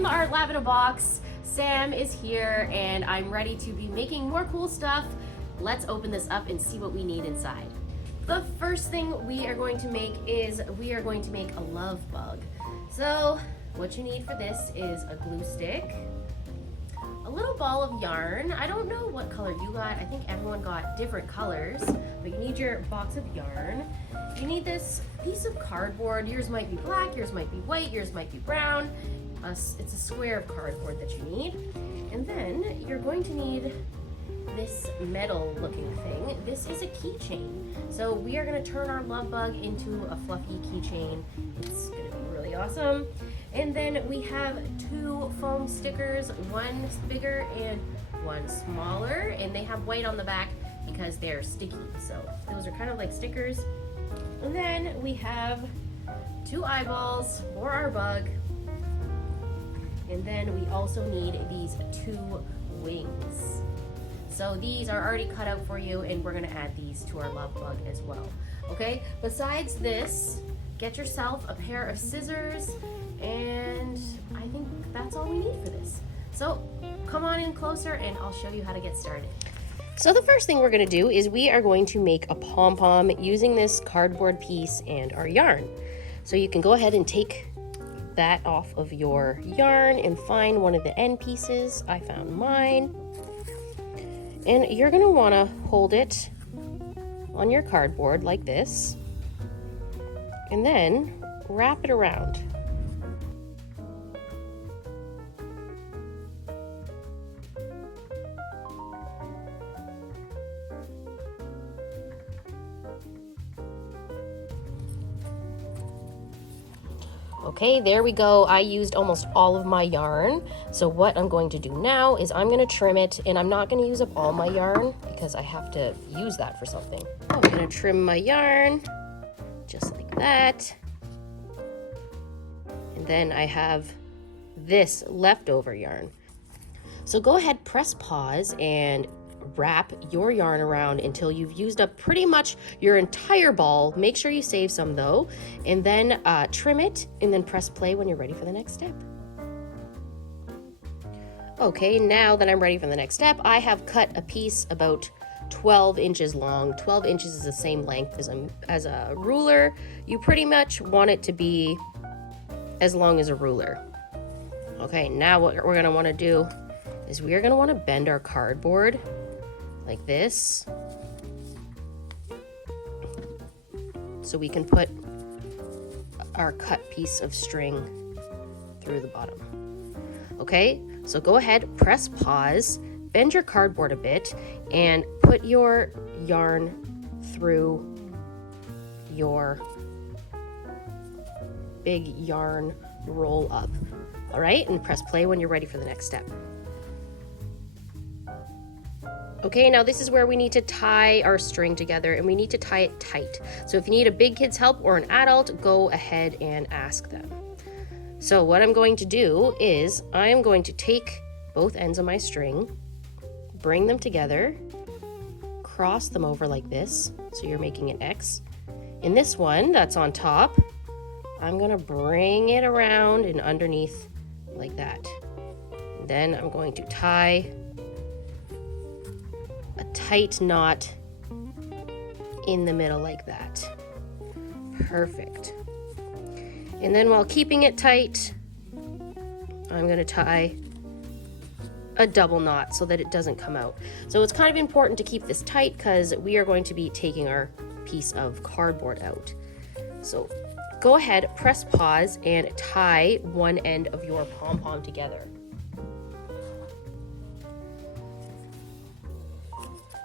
Welcome to Art Lab in a Box. Sam is here and I'm ready to be making more cool stuff. Let's open this up and see what we need inside. The first thing we are going to make is we are going to make a love bug. So what you need for this is a glue stick, a little ball of yarn. I don't know what color you got. I think everyone got different colors, but you need your box of yarn. You need this piece of cardboard. Yours might be black, yours might be white, yours might be brown. It's a square of cardboard that you need. And then you're going to need this metal looking thing. This is a keychain. So we are gonna turn our love bug into a fluffy keychain. It's gonna be really awesome. And then we have 2 foam stickers, one bigger and one smaller, and they have white on the back because they're sticky. So those are kind of like stickers. And then we have 2 eyeballs for our bug. And then we also need these 2 wings. So these are already cut out for you, and we're gonna add these to our love bug as well. Okay, besides this, get yourself a pair of scissors, and I think that's all we need for this. So come on in closer and I'll show you how to get started. So the first thing we're gonna do is we are going to make a pom-pom using this cardboard piece and our yarn. So you can go ahead and take that off of your yarn and find one of the end pieces. I found mine. And you're gonna wanna hold it on your cardboard like this, and then wrap it around. Okay, there we go. I used almost all of my yarn. So what I'm going to do now is I'm going to trim it, and I'm not going to use up all my yarn because I have to use that for something. I'm going to trim my yarn just like that. And then I have this leftover yarn. So go ahead, press pause and wrap your yarn around until you've used up pretty much your entire ball. Make sure you save some though, and then trim it, and then press play when you're ready for the next step. Okay, now that I'm ready for the next step, I have cut a piece about 12 inches long. 12 inches is the same length as a ruler. You pretty much want it to be as long as a ruler. Okay, now what we're gonna wanna do is we are gonna wanna bend our cardboard like this, so we can put our cut piece of string through the bottom. Okay, so go ahead, press pause, bend your cardboard a bit, and put your yarn through your big yarn roll up. All right, and press play when you're ready for the next step. Okay, now this is where we need to tie our string together, and we need to tie it tight. So if you need a big kid's help or an adult, go ahead and ask them. So what I'm going to do is I am going to take both ends of my string, bring them together, cross them over like this, so you're making an X. In this one that's on top, I'm gonna bring it around and underneath like that. And then I'm going to tie a tight knot in the middle like that. Perfect. And then while keeping it tight, I'm going to tie a double knot so that it doesn't come out. So it's kind of important to keep this tight because we are going to be taking our piece of cardboard out. So go ahead, press pause, and tie one end of your pom-pom together.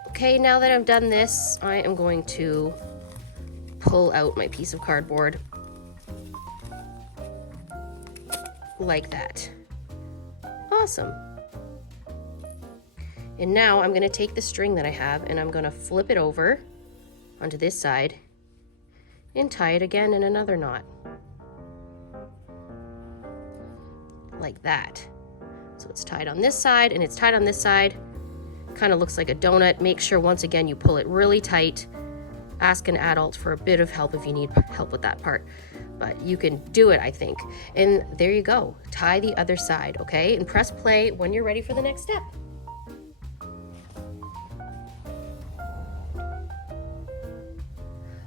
Okay, now that I've done this, I am going to pull out my piece of cardboard like that. Awesome. And now I'm going to take the string that I have and I'm going to flip it over onto this side and tie it again in another knot. Like that. So it's tied on this side and it's tied on this side. Kind of looks like a donut. Make sure once again you pull it really tight ask an adult for a bit of help if you need help with that part. But you can do it, I think. And there you go. Tie the other side, okay? And press play when you're ready for the next step.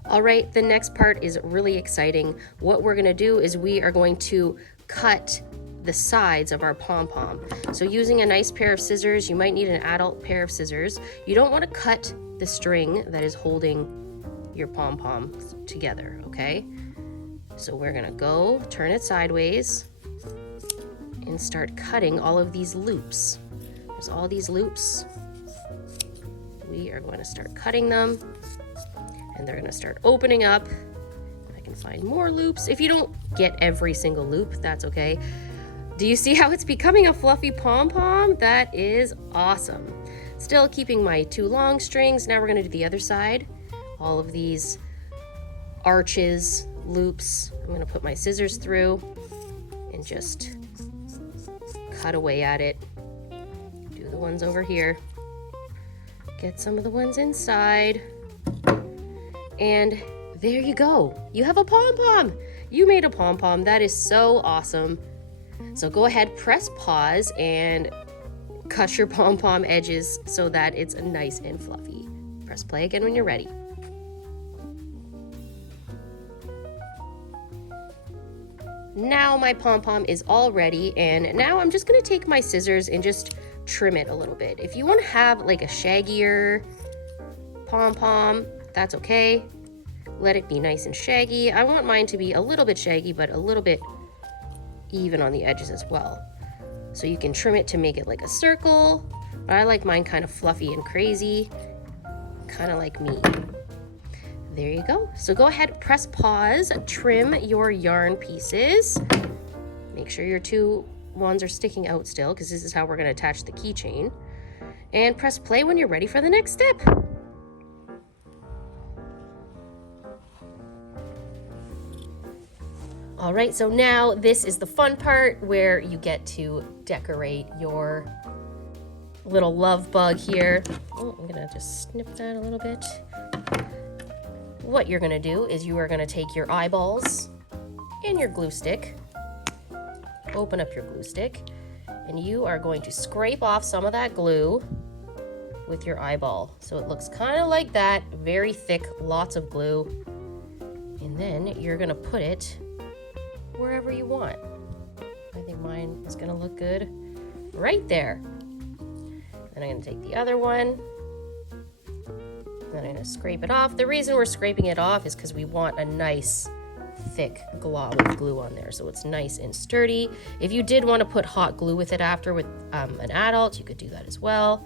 All right, the next part is really exciting. What we're gonna do is we are going to cut the sides of our pom-pom. So using a nice pair of scissors, you might need an adult pair of scissors. You don't wanna cut the string that is holding your pom-pom together, okay? So we're gonna go, turn it sideways, and start cutting all of these loops. There's all these loops. We are going to start cutting them, and they're gonna start opening up. I can find more loops. If you don't get every single loop, that's okay. Do you see how it's becoming a fluffy pom-pom? That is awesome. Still keeping my 2 long strings. Now we're gonna do the other side. All of these arches, loops. I'm gonna put my scissors through and just cut away at it. Do the ones over here. Get some of the ones inside. And there you go. You have a pom-pom. You made a pom-pom. That is so awesome. So go ahead, press pause and cut your pom-pom edges so that it's nice and fluffy. Press play again when you're ready. Now my pom-pom is all ready, and now I'm just gonna take my scissors and just trim it a little bit. If you wanna have like a shaggier pom-pom, that's okay. Let it be nice and shaggy. I want mine to be a little bit shaggy, but a little bit even on the edges as well. So you can trim it to make it like a circle, but I like mine kind of fluffy and crazy, kind of like me. There you go. So go ahead, press pause, trim your yarn pieces. Make sure your 2 ones are sticking out still, because this is how we're going to attach the keychain. And press play when you're ready for the next step. All right, so now this is the fun part where you get to decorate your little love bug here. Oh, I'm gonna just snip that a little bit. What you're gonna do is you are gonna take your eyeballs and your glue stick, open up your glue stick, and you are going to scrape off some of that glue with your eyeball. So it looks kind of like that, very thick, lots of glue. And then you're gonna put it wherever you want. I think mine is gonna look good right there. Then I'm gonna take the other one, then I'm gonna scrape it off. The reason we're scraping it off is because we want a nice thick glob of glue on there, so it's nice and sturdy. If you did want to put hot glue with it after with an adult, you could do that as well.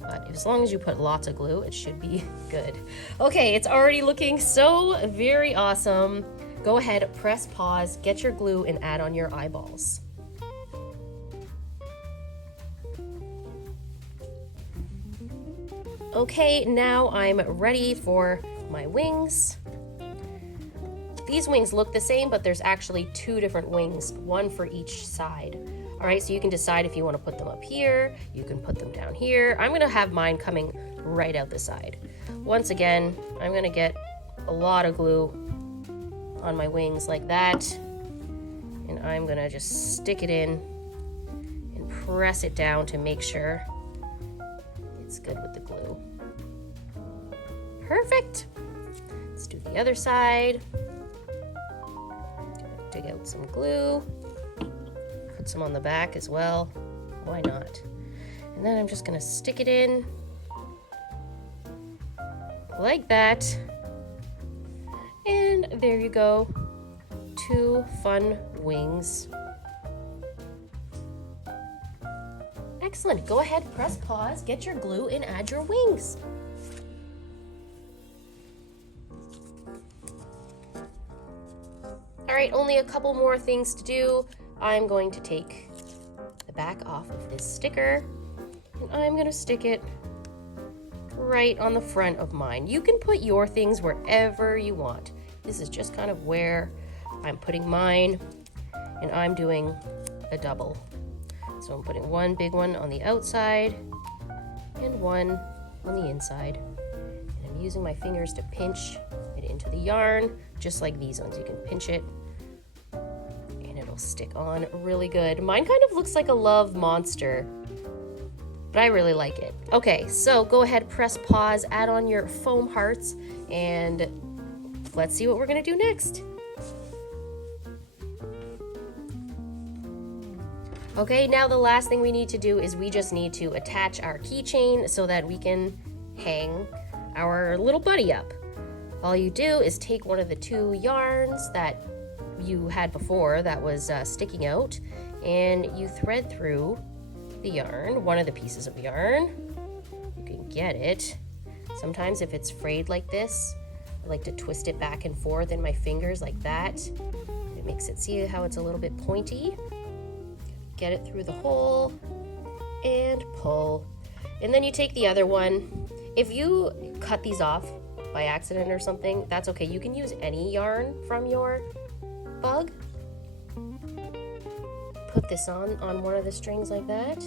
But as long as you put lots of glue, it should be good. Okay, it's already looking so very awesome. Go ahead, press pause, get your glue, and add on your eyeballs. Okay, now I'm ready for my wings. These wings look the same, but there's actually 2 different wings, one for each side. All right, so you can decide if you want to put them up here, you can put them down here. I'm gonna have mine coming right out the side. Once again, I'm gonna get a lot of glue on my wings like that, and I'm gonna just stick it in and press it down to make sure it's good with the glue. Perfect. Let's do the other side. Dig out some glue, put some on the back as well, why not? And then I'm just gonna stick it in like that, and there you go, 2 fun wings. Excellent. Go ahead, press pause, get your glue, and add your wings. All right, only a couple more things to do. I'm going to take the back off of this sticker, and I'm gonna stick it right on the front of mine. You can put your things wherever you want. This is just kind of where I'm putting mine, and I'm doing a double. So I'm putting one big one on the outside and one on the inside. And I'm using my fingers to pinch it into the yarn, just like these ones. You can pinch it and it'll stick on really good. Mine kind of looks like a love monster, but I really like it. Okay, so go ahead, press pause, add on your foam hearts, and let's see what we're gonna do next. Okay, now the last thing we need to do is we just need to attach our keychain so that we can hang our little buddy up. All you do is take one of the two yarns that you had before that was sticking out, and you thread through the yarn, one of the pieces of yarn. You can get it. Sometimes if it's frayed like this, I like to twist it back and forth in my fingers like that. It makes it, see how it's a little bit pointy? Get it through the hole and pull. And then you take the other one. If you cut these off by accident or something, that's okay. You can use any yarn from your bug. Put this on one of the strings like that.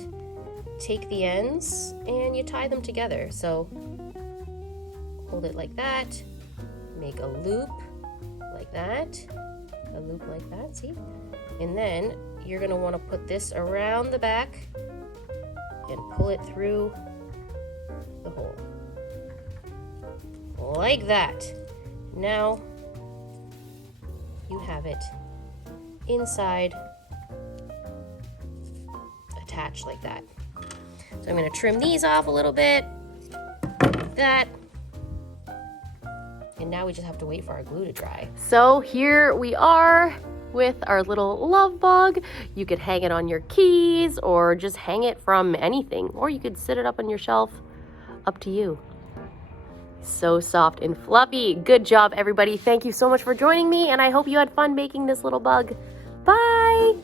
Take the ends and you tie them together. So hold it like that. Make a loop like that. A loop like that, see? And then you're gonna wanna put this around the back and pull it through the hole. Like that. Now you have it inside, attached like that. So I'm gonna trim these off a little bit, like that. And now we just have to wait for our glue to dry. So here we are with our little love bug. You could hang it on your keys or just hang it from anything, or you could sit it up on your shelf, up to you. So soft and fluffy. Good job, everybody. Thank you so much for joining me, and I hope you had fun making this little bug. Bye!